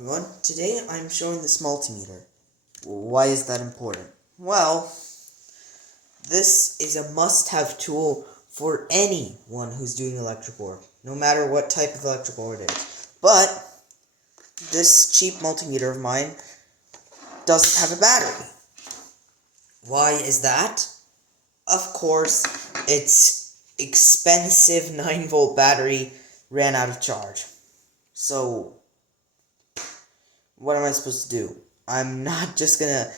everyone, today I'm showing this multimeter. Why is that important? Well, this is a must-have tool for anyone who's doing electrical work, no matter what type of electrical work it is. But this cheap multimeter of mine doesn't have a battery. Why is that? Of course, its expensive 9-volt battery ran out of charge. So, what am I supposed to do? I'm not just gonna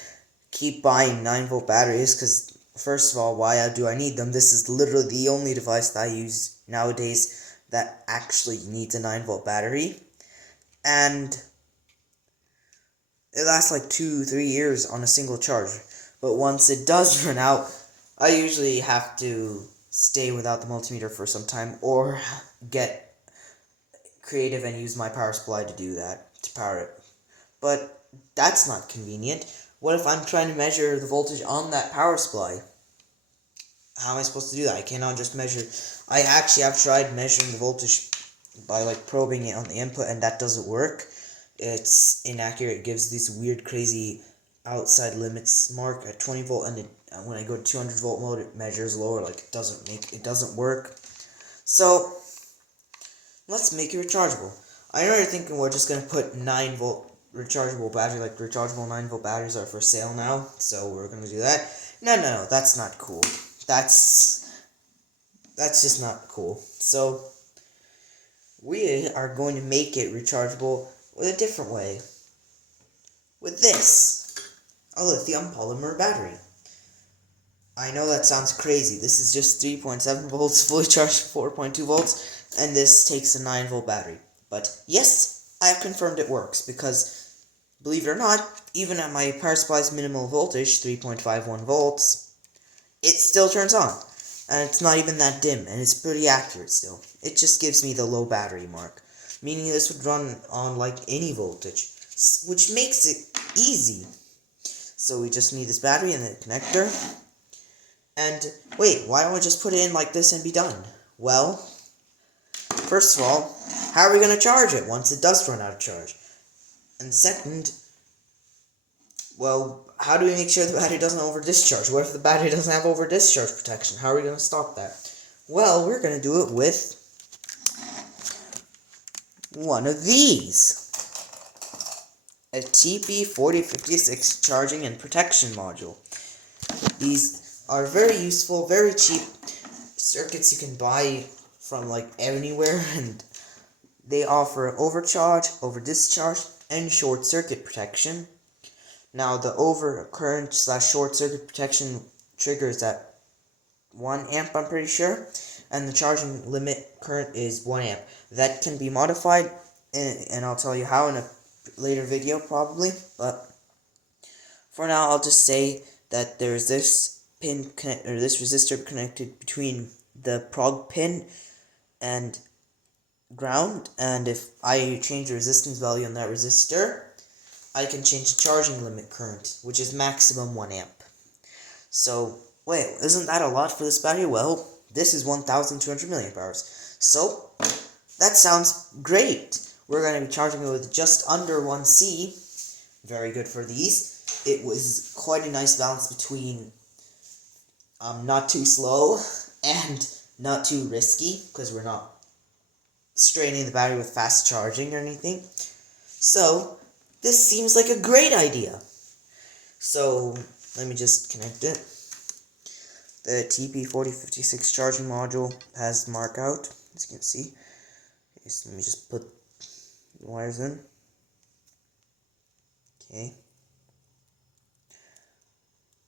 keep buying 9-volt batteries, because first of all, why do I need them? This is literally the only device that I use nowadays that actually needs a 9-volt battery. And it lasts like 2-3 years on a single charge. But once it does run out, I usually have to stay without the multimeter for some time, or get creative and use my power supply to do that, to power it. But that's not convenient. What if I'm trying to measure the voltage on that power supply? How am I supposed to do that? I cannot just measure. I actually have tried measuring the voltage by probing it on the input, and that doesn't work. It's inaccurate. It gives these weird, crazy outside limits mark at 20 volt, and when I go to 200 volt mode, it measures lower. It doesn't work. So let's make it rechargeable. I know you're thinking we're just gonna put 9-volt rechargeable battery, like rechargeable 9-volt batteries are for sale now, so we're gonna do that. No, that's not cool. That's just not cool. So we are going to make it rechargeable with a different way. With this, a lithium polymer battery. I know that sounds crazy. This is just 3.7 volts, fully charged 4.2 volts, and this takes a 9-volt battery. But yes, I have confirmed it works, because, believe it or not, even at my power supply's minimal voltage, 3.51 volts, it still turns on. And it's not even that dim, and it's pretty accurate still. It just gives me the low battery mark, meaning this would run on like any voltage, which makes it easy. So we just need this battery and the connector. And wait, why don't we just put it in like this and be done? Well, first of all, how are we going to charge it once it does run out of charge? And second, well, how do we make sure the battery doesn't over-discharge? What if the battery doesn't have over-discharge protection? How are we going to stop that? Well, we're going to do it with one of these. A TP4056 charging and protection module. These are very useful, very cheap circuits you can buy from anywhere, and they offer overcharge, over-discharge, and short circuit protection. Now, the overcurrent / short circuit protection triggers at 1 amp, I'm pretty sure, and the charging limit current is 1 amp. That can be modified, and I'll tell you how in a later video probably, but for now I'll just say that there's this this resistor connected between the prog pin and ground, and if I change the resistance value on that resistor, I can change the charging limit current, which is maximum 1 amp. So, wait, isn't that a lot for this battery? Well, this is 1,200 milliamp hours. So, that sounds great. We're going to be charging it with just under 1C. Very good for these. It was quite a nice balance between not too slow and not too risky, because we're not straining the battery with fast charging or anything. So, this seems like a great idea. So, let me just connect it. The TP4056 charging module has mark out, as you can see. Okay, so let me just put the wires in. Okay.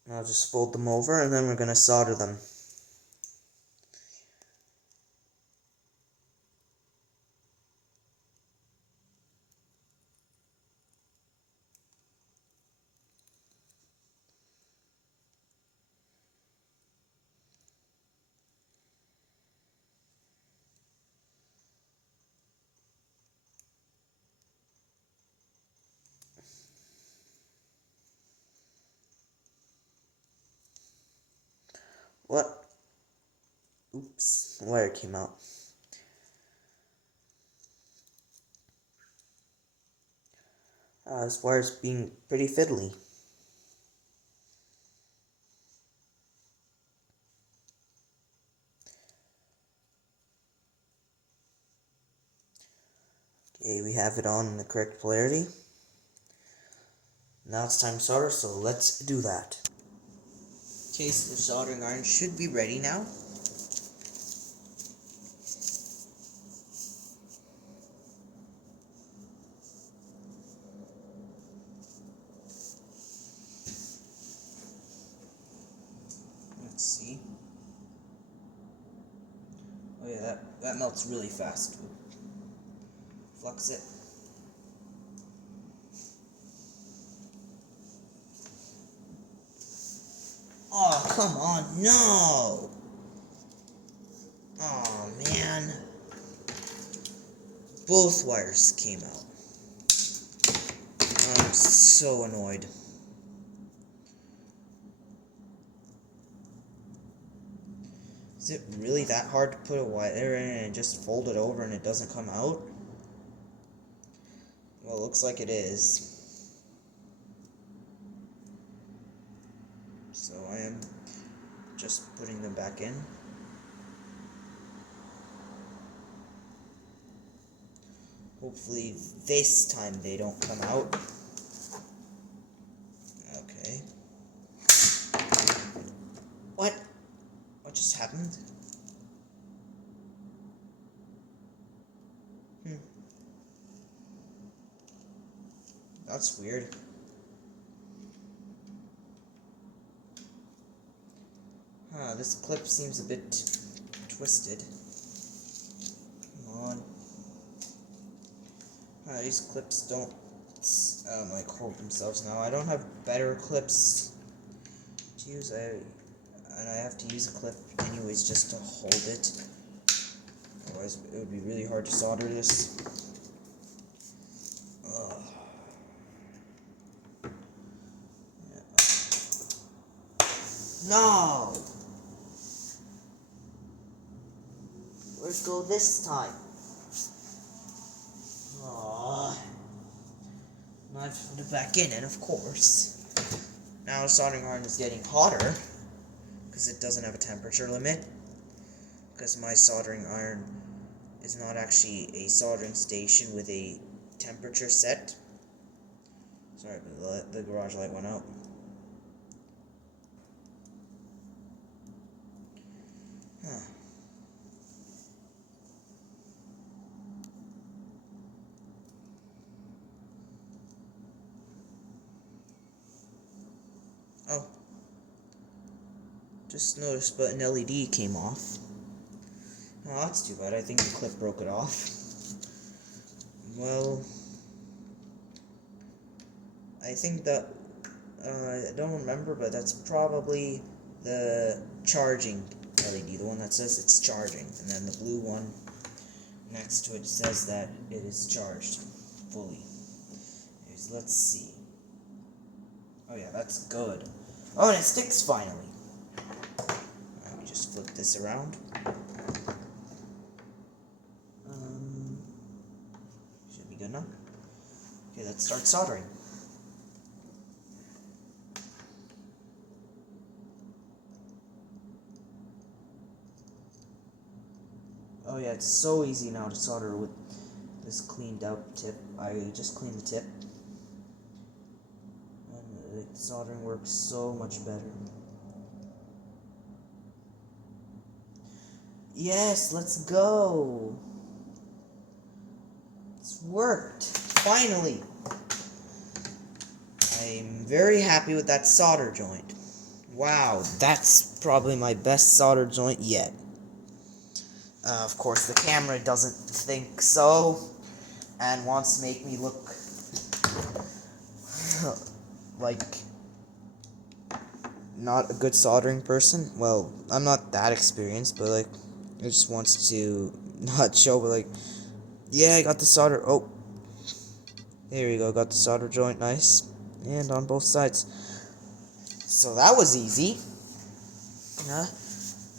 And I'll just fold them over, and then we're going to solder them. What? Oops, the wire came out. This wire's being pretty fiddly. Okay, we have it on in the correct polarity. Now it's time to solder, so let's do that. Okay, so the soldering iron should be ready now. Let's see. Oh yeah, that melts really fast. Flux it. Oh, come on, no! Oh, man. Both wires came out. I'm so annoyed. Is it really that hard to put a wire in and just fold it over and it doesn't come out? Well, it looks like it is. So I am just putting them back in. Hopefully this time they don't come out. Okay. What? What just happened? That's weird. This clip seems a bit twisted. Come on. These clips don't like hold themselves now. I don't have better clips to use. And I have to use a clip anyways just to hold it. Otherwise, it would be really hard to solder this. No! Where'd it go this time? Aww. Now I have to put it back in it, of course. Now the soldering iron is getting hotter, because it doesn't have a temperature limit. Because my soldering iron is not actually a soldering station with a temperature set. Sorry, the garage light went out. Oh. Just noticed, but an LED came off. Oh, that's too bad. I think the clip broke it off. Well, I think that, I don't remember, but that's probably the charging LED, the one that says it's charging, and then the blue one next to it says that it is charged fully. Anyways, let's see. Oh yeah, that's good. Oh, and it sticks finally. Let me just flip this around. Should be good now. Okay, let's start soldering. Oh yeah, it's so easy now to solder with this cleaned out tip. I just cleaned the tip. And the soldering works so much better. Yes, let's go! It's worked! Finally! I'm very happy with that solder joint. Wow, that's probably my best solder joint yet. Of course, the camera doesn't think so, and wants to make me look like not a good soldering person. Well, I'm not that experienced, but like, it just wants to not show, but like, yeah, I got the solder. Oh, there we go, got the solder joint, nice, and on both sides. So that was easy.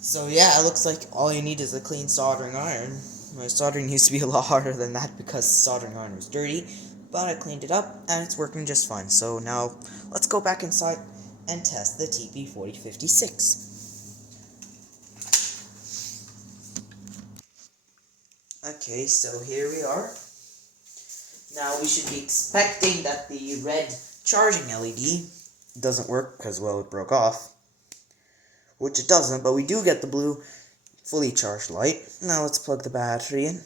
So yeah, it looks like all you need is a clean soldering iron. My soldering used to be a lot harder than that because soldering iron was dirty, but I cleaned it up and it's working just fine. So now let's go back inside and test the TP4056. Okay, so here we are. Now we should be expecting that the red charging LED doesn't work because, well, it broke off. Which it doesn't, but we do get the blue fully charged light. Now let's plug the battery in.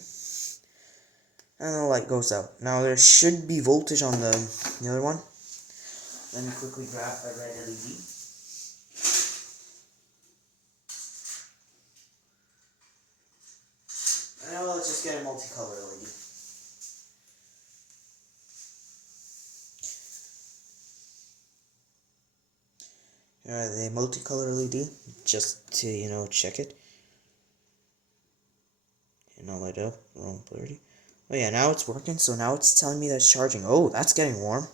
And the light goes out. Now there should be voltage on the other one. Let me quickly grab a red LED. And now let's just get a multicolor LED. The multicolor LED, just to, check it. And I'll light it up, wrong polarity. Oh yeah, now it's working, so now it's telling me that it's charging. Oh, that's getting warm.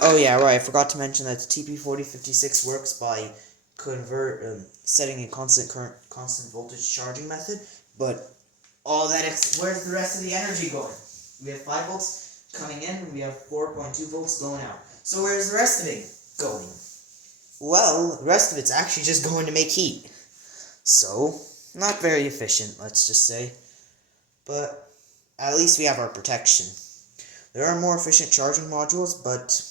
Oh yeah, right, I forgot to mention that the TP4056 works by setting a constant current, constant voltage charging method, but all that, where's the rest of the energy going? We have 5 volts coming in, and we have 4.2 volts going out. So where's the rest of it going? Well, the rest of it's actually just going to make heat. So, not very efficient, let's just say. But at least we have our protection. There are more efficient charging modules, but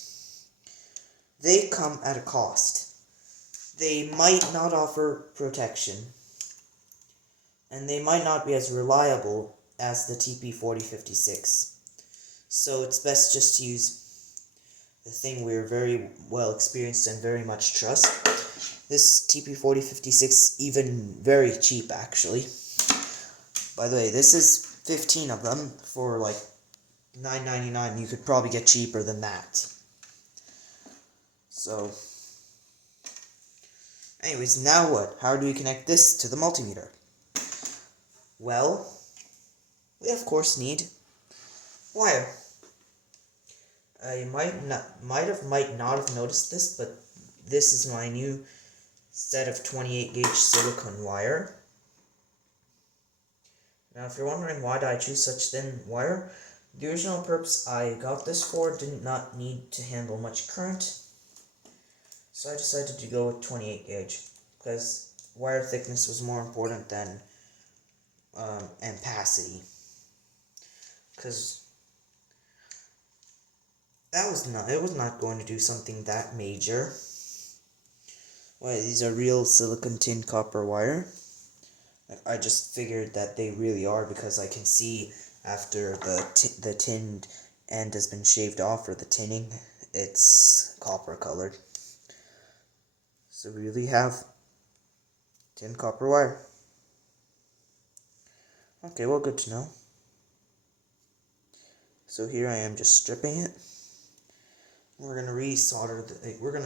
they come at a cost. They might not offer protection, and they might not be as reliable as the TP4056. So it's best just to use the thing we're very well experienced and very much trust. This TP4056 even very cheap, actually. By the way, this is 15 of them for like $9.99. You could probably get cheaper than that. So, anyways, now what? How do we connect this to the multimeter? Well, we of course need wire. You might not have noticed this, but this is my new set of 28 gauge silicone wire. Now, if you're wondering why did I choose such thin wire, the original purpose I got this for did not need to handle much current, so I decided to go with 28 gauge, because wire thickness was more important than ampacity, because it was not going to do something that major. Well, these are real silicon tin copper wire. I just figured that they really are, because I can see after the tinned end has been shaved off, or the tinning, it's copper colored. So we really have tin copper wire. Okay, well, good to know. So here I am just stripping it. We're gonna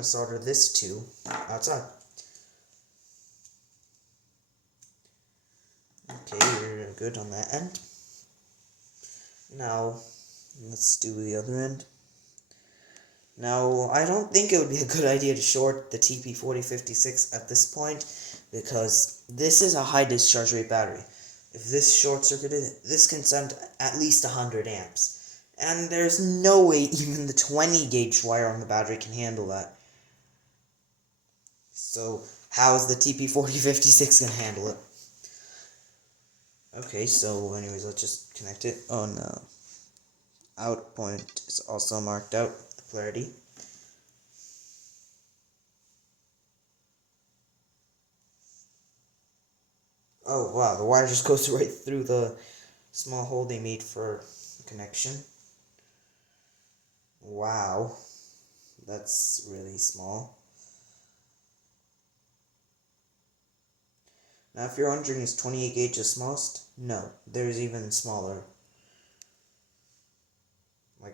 solder this too outside. Okay, we're good on that end. Now, let's do the other end. Now, I don't think it would be a good idea to short the TP4056 at this point, because this is a high discharge rate battery. If this short-circuited, this can send at least 100 amps. And there's no way even the 20 gauge wire on the battery can handle that. So, how is the TP4056 going to handle it? Okay, so anyways, let's just connect it. Oh no. Out point is also marked out, the polarity. Oh wow, the wire just goes right through the small hole they made for connection. Wow, that's really small. Now if you're wondering, is 28 gauge the smallest? No, there's even smaller.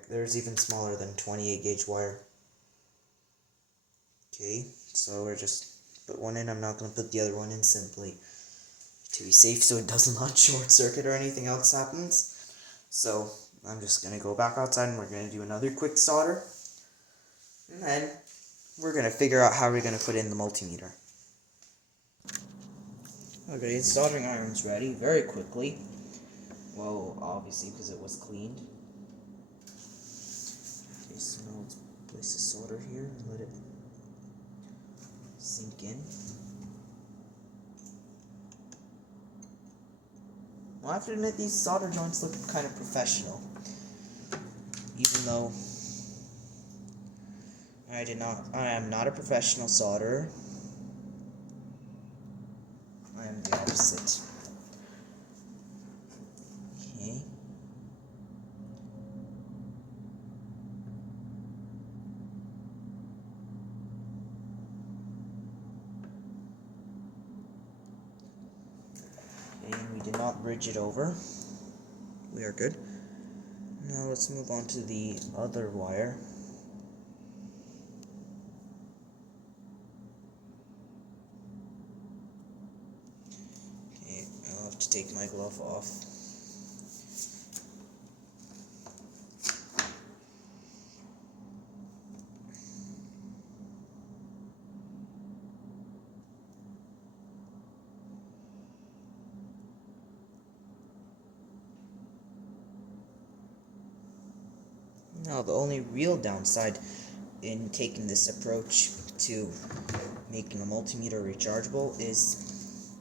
There's even smaller than 28 gauge wire. Okay, so we're just put one in. I'm not going to put the other one in simply to be safe so it does not short circuit or anything else happens. So I'm just going to go back outside and we're going to do another quick solder. And then we're going to figure out how we're going to put in the multimeter. Okay, the soldering iron's ready very quickly. Well, obviously because it was cleaned. Place the solder here and let it sink in. Well, I have to admit, these solder joints look kind of professional. Even though I am not a professional solderer. I am the opposite. Okay. And we did not bridge it over. We are good. Now let's move on to the other wire. Okay, I'll have to take my glove off. Now, the only real downside in taking this approach to making a multimeter rechargeable is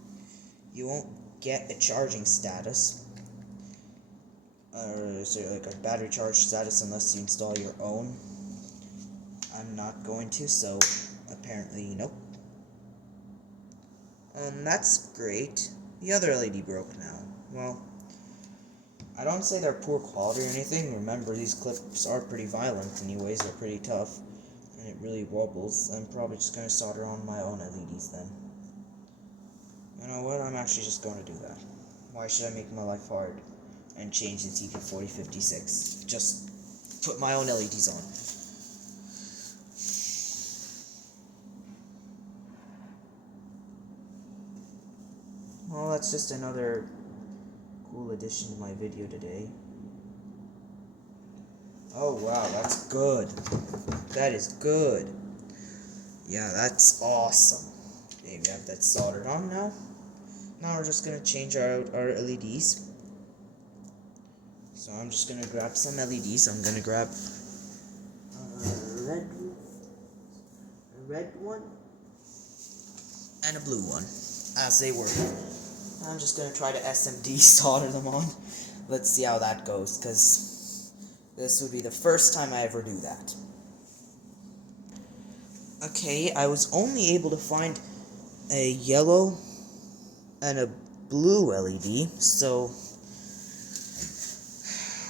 you won't get a charging status, or like a battery charge status, unless you install your own. I'm not going to, so apparently nope. That's great. The other LED broke now. Well, I don't say they're poor quality or anything. Remember, these clips are pretty violent anyways. They're pretty tough, and it really wobbles. I'm probably just going to solder on my own LEDs then. You know what? I'm actually just going to do that. Why should I make my life hard and change the TP4056? Just put my own LEDs on. Well, that's just another cool addition to my video today. Oh wow, that's good. That is good. Yeah, that's awesome. Okay, we have that soldered on now. Now we're just gonna change our LEDs. So I'm just gonna grab some LEDs. I'm gonna grab a red one, and a blue one, as they were. I'm just gonna try to SMD solder them on. Let's see how that goes, because this would be the first time I ever do that. Okay, I was only able to find a yellow and a blue LED, so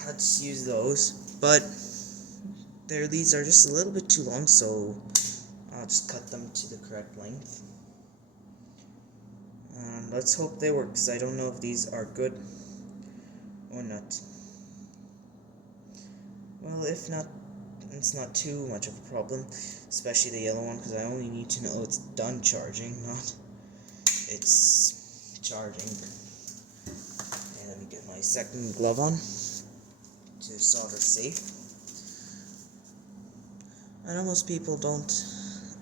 let's use those. But their leads are just a little bit too long, so I'll just cut them to the correct length. Let's hope they work, because I don't know if these are good or not. Well, if not, it's not too much of a problem, especially the yellow one, because I only need to know it's done charging, not it's charging. Okay, let me get my second glove on to solder safe. I know most people don't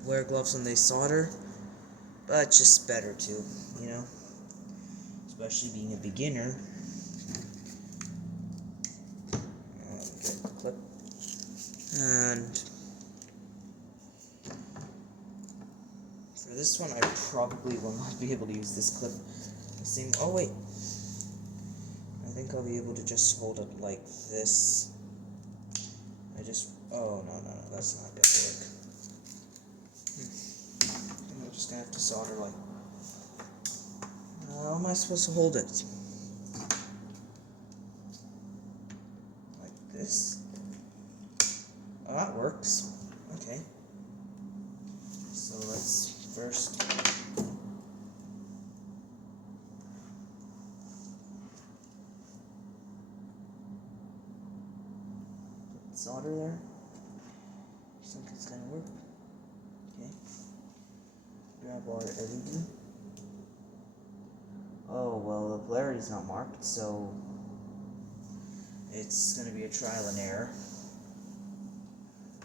wear gloves when they solder, but it's just better to, you know, especially being a beginner. Get the clip. And for this one, I probably will not be able to use this clip. Oh wait, I think I'll be able to just hold it like this. Oh no, that's not gonna work. I'm just gonna have to solder like. How am I supposed to hold it? Like this? Oh, that works. Okay. So let's first put solder there. I think it's gonna work. Okay. Grab our LED. Oh, well, the polarity's not marked, so it's gonna be a trial and error.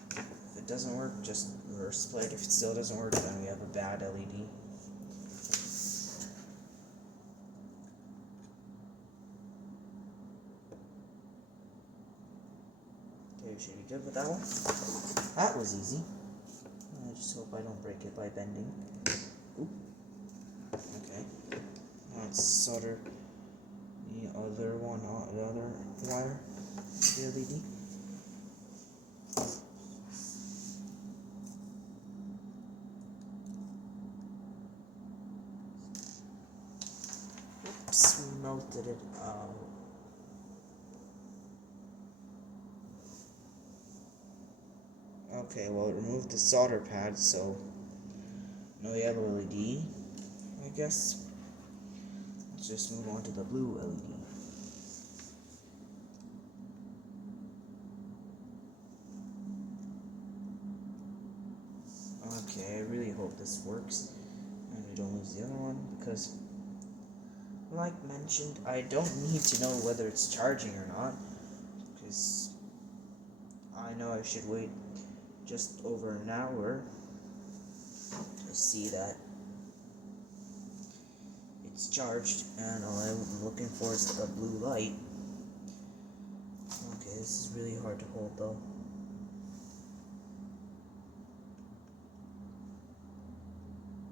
If it doesn't work, just reverse the polarity. If it still doesn't work, then we have a bad LED. Okay, we should be good with that one. That was easy. I just hope I don't break it by bending. Oop. Okay. Let's solder the other one on the other wire, the LED. Oops, melted it out. Okay, well, it removed the solder pad, so no yellow LED, I guess. Let's just move on to the blue LED. Okay, I really hope this works, and we don't lose the other one, because, like mentioned, I don't need to know whether it's charging or not, because I know I should wait just over an hour to see that it's charged, and all I'm looking for is a blue light. Okay, this is really hard to hold though.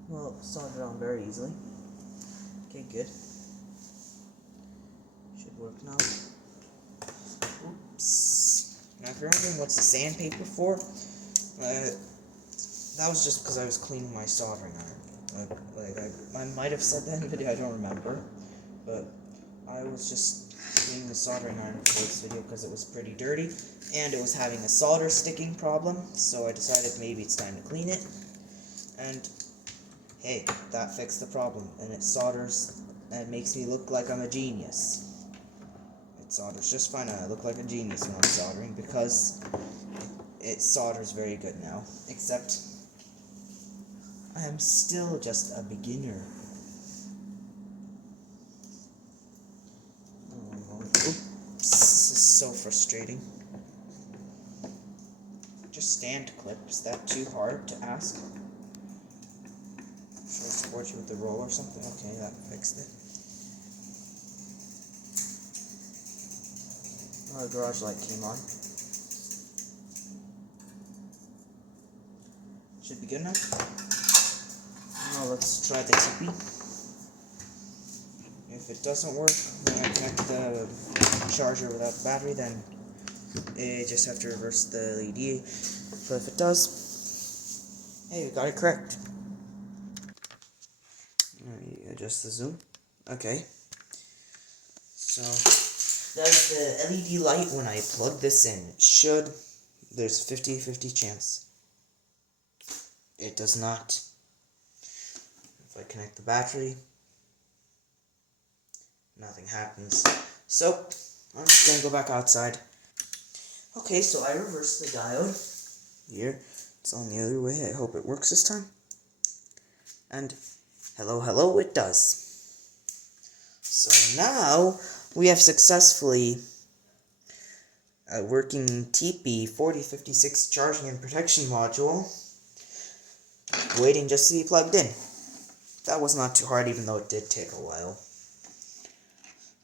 Well, soldered on very easily. Okay, good. Should work now. Oops. Now, if you're wondering what's the sandpaper for, that was just because I was cleaning my soldering iron. I might have said that in the video, I don't remember. But I was just cleaning the soldering iron for this video because it was pretty dirty. And it was having a solder sticking problem. So I decided maybe it's time to clean it. And hey, that fixed the problem. And it solders and makes me look like I'm a genius. It solders just fine, and I look like a genius when I'm soldering because it solders very good now. Except I am still just a beginner. Oops, this is so frustrating. Just stand clip. Is that too hard to ask? Should I support you with the roll or something? Okay, that fixed it. Oh, the garage light came on. Should be good enough. Now let's try the TP. If it doesn't work, when I connect the charger without the battery, then I just have to reverse the LED. But if it does, hey, we got it correct. Let me adjust the zoom. Okay. So, does the LED light when I plug this in? There's a 50-50 chance. It does not. If I connect the battery, nothing happens. So, I'm just going to go back outside. Okay, so I reversed the diode. Here, it's on the other way. I hope it works this time. And, hello, it does. So now, we have successfully a working TP4056 charging and protection module waiting just to be plugged in. That was not too hard, even though it did take a while.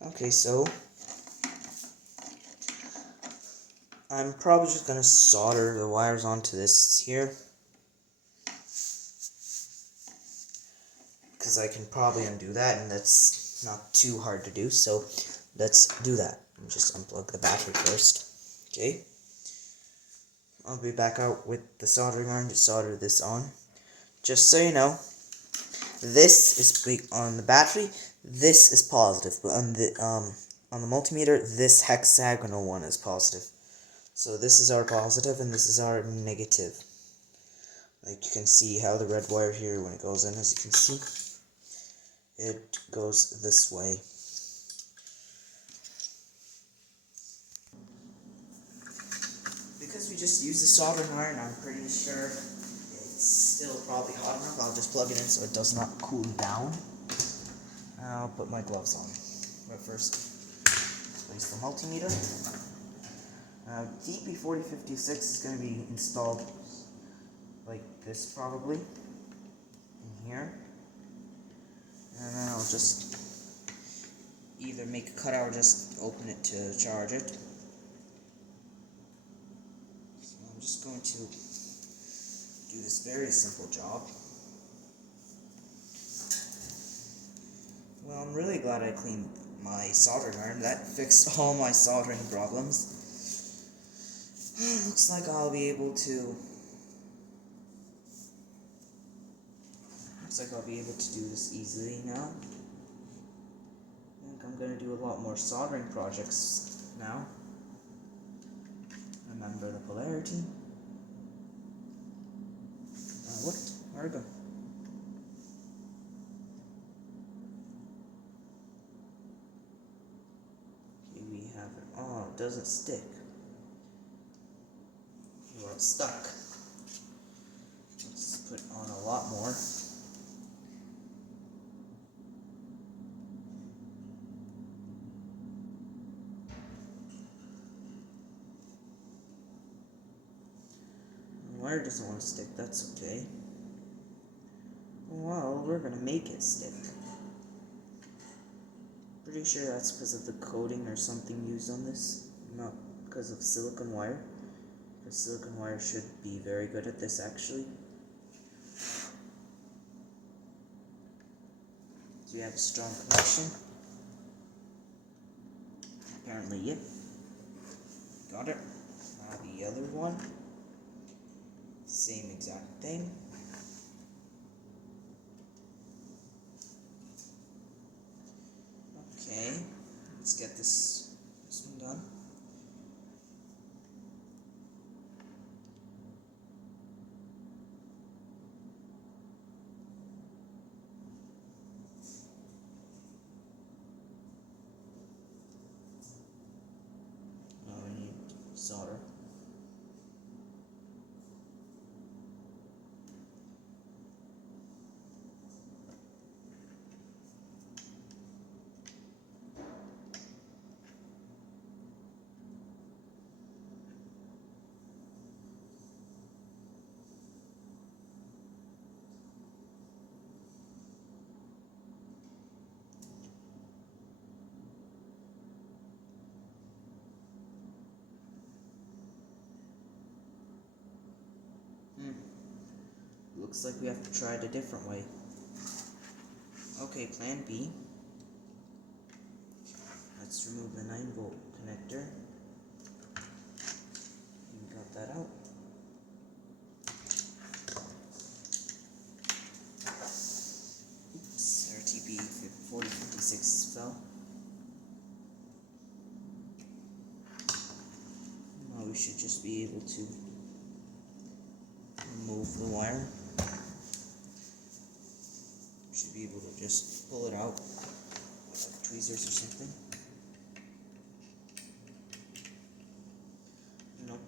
Okay, so I'm probably just going to solder the wires onto this here, because I can probably undo that, and that's not too hard to do, so let's do that. Just unplug the battery first. Okay. I'll be back out with the soldering iron to solder this on. Just so you know, this is big on the battery, this is positive, but on the multimeter, this hexagonal one is positive. So this is our positive and this is our negative. Like you can see how the red wire here, when it goes in, as you can see, it goes this way. Because we just used the soldering iron, I'm pretty sure it's still probably hot enough. I'll just plug it in so it does not cool down. I'll put my gloves on. But first, place the multimeter. TP4056 is going to be installed like this probably, in here. And then I'll just either make a cutout or just open it to charge it. just going to do this very simple job. Well, I'm really glad I cleaned my soldering iron. That fixed all my soldering problems. Looks like I'll be able to do this easily now. I think I'm going to do a lot more soldering projects now. Remember the polarity. What? Where'd it go? Okay, we have it. Oh, it doesn't stick. Well, it's stuck. Let's put on a lot more. The wire doesn't want to stick, that's okay. Well, we're gonna make it stick. Pretty sure that's because of the coating or something used on this, not because of silicone wire. The silicone wire should be very good at this, actually. Do you have a strong connection? Apparently, yep. Got it. Now the other one. Same exact thing. Okay, let's get this one done. Now we need solder. Looks like we have to try it a different way. Okay, plan B. Let's remove the 9-volt connector. We got that out. Oops, RTB 4056 fell. Now we should just be able to remove the wire. Should be able to just pull it out with tweezers or something. Nope.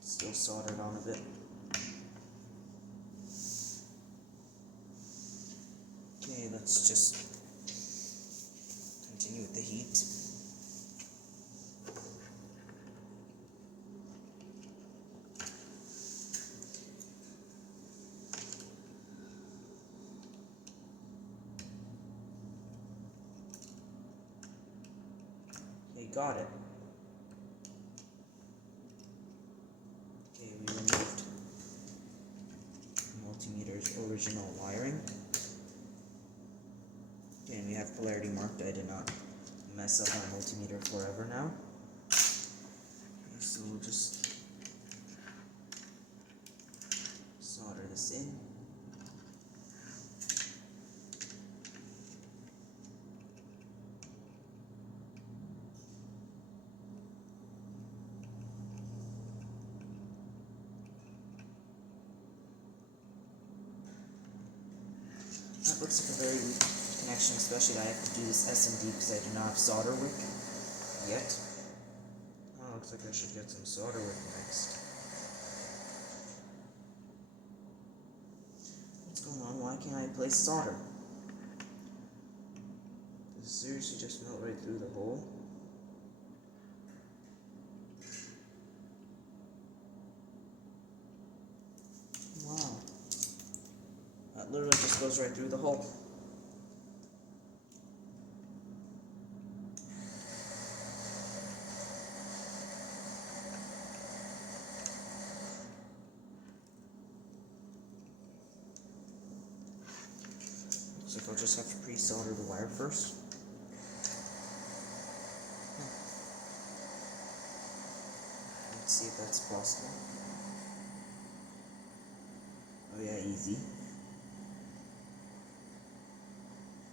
Still soldered on a bit. Okay, let's just continue with the heat. Got it. Okay, we removed multimeter's original wiring. Okay, and we have polarity marked. I did not mess up my multimeter forever now. Okay, so we'll just solder this in. That looks like a very weak connection, especially that I have to do this SMD because I do not have solder wick yet. Oh, looks like I should get some solder wick next. What's going on? Why can't I place solder? Does it seriously just melt right through the hole? Wow. That literally just goes right through the hole. I'll just have to pre-solder the wire first. Let's see if that's possible. Oh yeah, easy.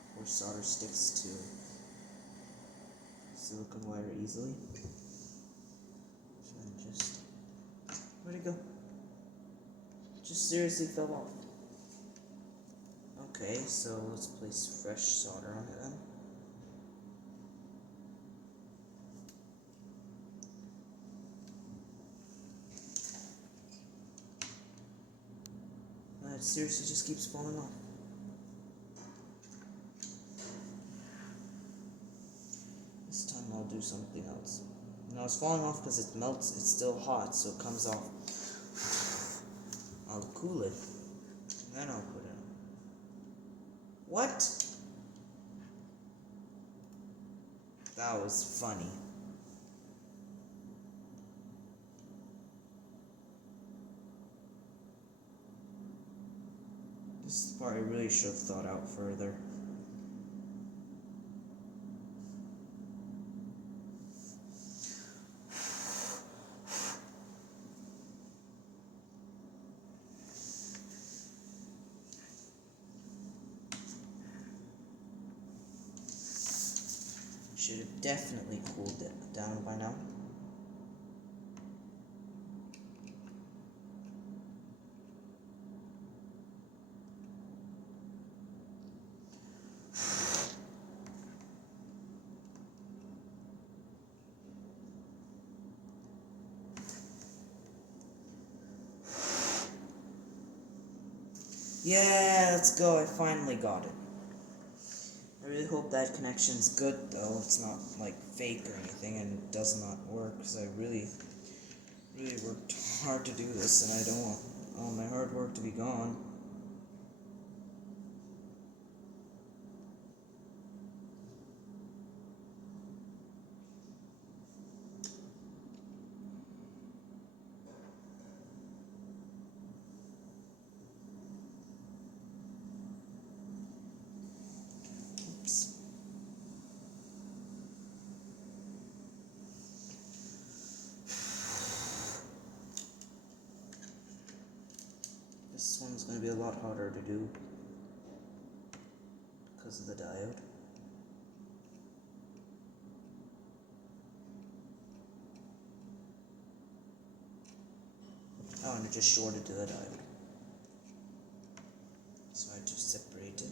Of course, solder sticks to silicone wire easily. So I just... Where'd it go? Just seriously fell off. Okay, so let's place fresh solder on it then. It seriously just keeps falling off. This time I'll do something else. No, it's falling off because it melts, it's still hot, so it comes off. I'll cool it, and then I'll put it on. What? That was funny. This is the part I really should have thought out further. Should have definitely cooled it down by now. Yeah, let's go. I finally got it. I really hope that connection's good though. It's not like fake or anything and does not work, because I really worked hard to do this and I don't want all my hard work to be gone. This one's going to be a lot harder to do because of the diode. Oh, and it just shorted to the diode. So I just separate it.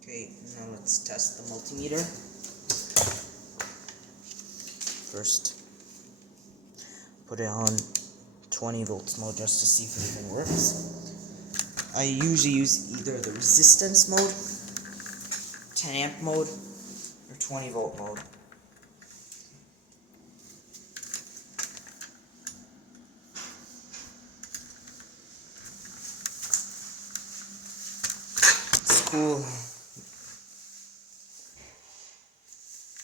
Okay, now let's test the multimeter. First, put it on 20 volts mode just to see if it even works. I usually use either the resistance mode, 10 amp mode, or 20 volt mode. It's cool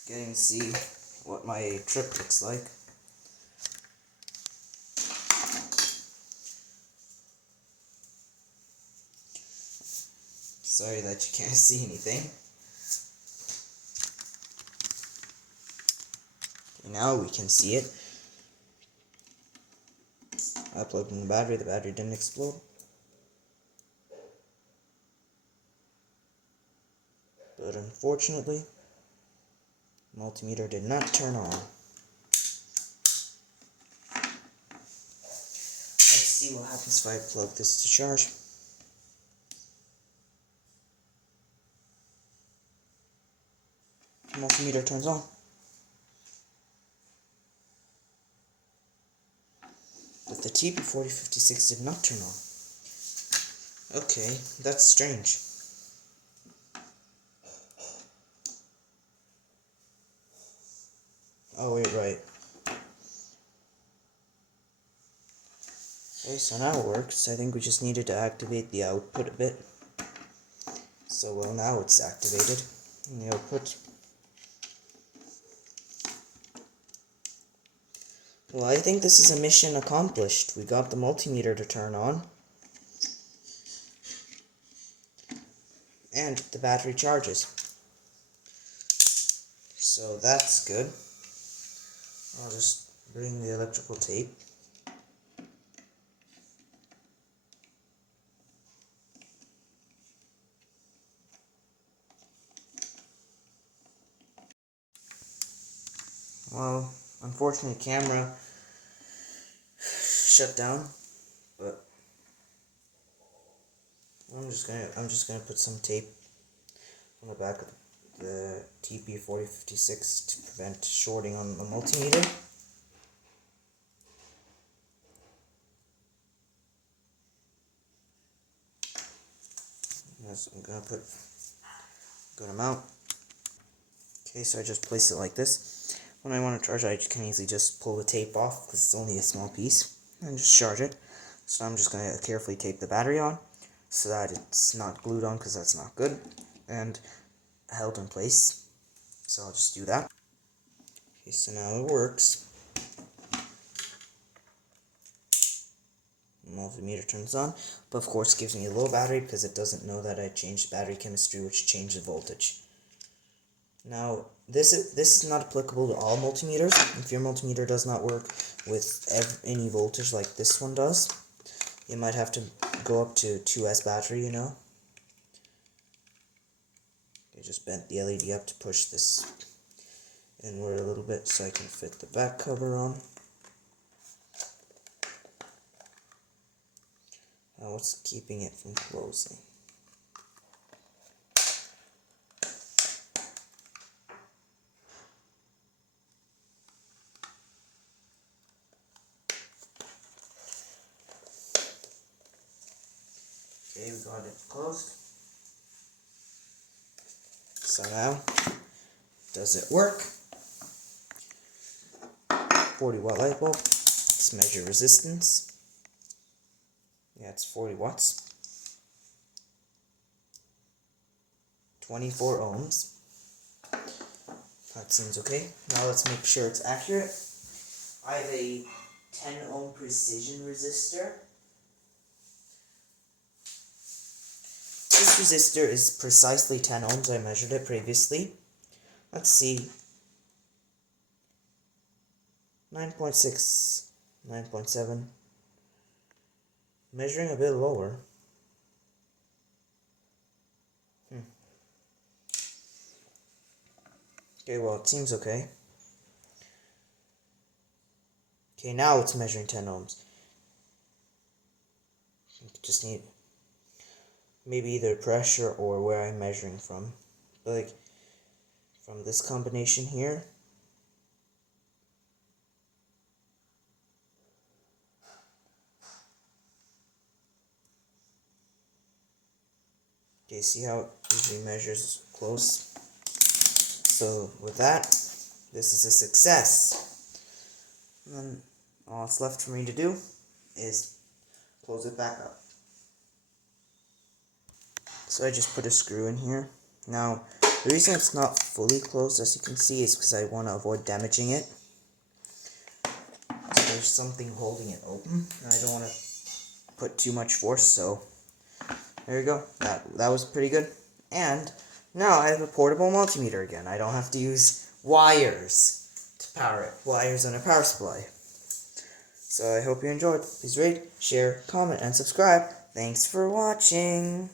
getting to see what my trip looks like. Sorry that you can't see anything. Okay, now we can see it. I plugged in the battery didn't explode. But unfortunately, multimeter did not turn on. Let's see what happens if I plug this to charge. Multimeter turns on. But the TP4056 did not turn on. Okay, that's strange. Oh, wait, right. Okay, so now it works. I think we just needed to activate the output a bit. So, well, now it's activated. And the output. Well, I think this is a mission accomplished. We got the multimeter to turn on. And the battery charges. So that's good. I'll just bring the electrical tape. Well, unfortunately, camera shut down, but I'm just gonna put some tape on the back of the TP4056 to prevent shorting on the multimeter. Yes, I'm gonna put a good amount. Okay, so I just place it like this. When I want to charge it, I can easily just pull the tape off because it's only a small piece and just charge it. So I'm just gonna carefully tape the battery on so that it's not glued on because that's not good, and held in place. So I'll just do that. Okay, so now it works. Multimeter turns on, but of course gives me a low battery because it doesn't know that I changed battery chemistry, which changed the voltage. Now, this is not applicable to all multimeters. If your multimeter does not work with any voltage like this one does, you might have to go up to 2S battery, you know. I just bent the LED up to push this inward a little bit so I can fit the back cover on. Now what's keeping it from closing? Okay, we got it closed. So now, does it work? 40-watt light bulb. Let's measure resistance. Yeah, it's 40 watts. 24 ohms. That seems okay. Now let's make sure it's accurate. I have a 10 ohm precision resistor. This resistor is precisely 10 ohms. I measured it previously. Let's see. 9.6, 9.7. Measuring a bit lower. Okay, well, it seems okay. Okay, now it's measuring 10 ohms. Just need maybe either pressure or where I'm measuring from. But like, from this combination here. Okay, see how it usually measures close? So with that, this is a success. And then all that's left for me to do is close it back up. So I just put a screw in here. Now, the reason it's not fully closed, as you can see, is because I want to avoid damaging it. So there's something holding it open, and I don't want to put too much force, so there you go. That was pretty good. And now I have a portable multimeter again. I don't have to use wires to power it. Wires and a power supply. So I hope you enjoyed. Please rate, share, comment, and subscribe. Thanks for watching.